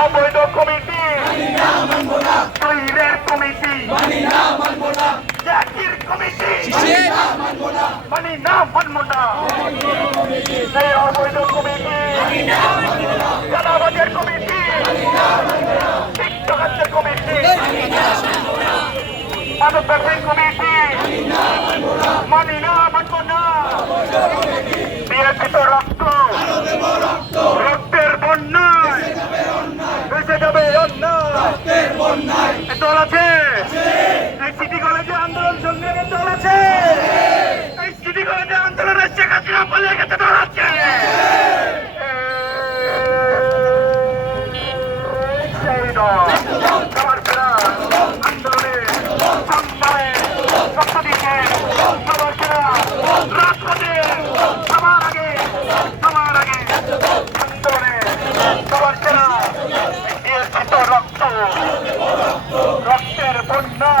অবৈধ কমিটি তৈরির কমিটি জাতির কমিটি মানি না মানব না এই অবৈধ কমিটি চাঁদাবাজের কমিটি টিকটকারদের কমিটি মাদক ব্যবসায়ী কমিটি মানি না মানব না বিরোধিত রক্ত রক্তের বন্যায় ভেসে যাবে অন্যায় দল আছে এই সিটি কলেজে আন্দোলন সংগ্রামের দল আছে এই সিটি কলেজে আন্দোলনের শেখ হাসিনা পালিয়ে গেছে দল আছে সেই দল আন্দোলনে সংগ্রামে রক্ত দিয়েছে সবার সেরা রাজপথে সবার আগে আন্দোলনে সবার সেরা রক্তের বন্যা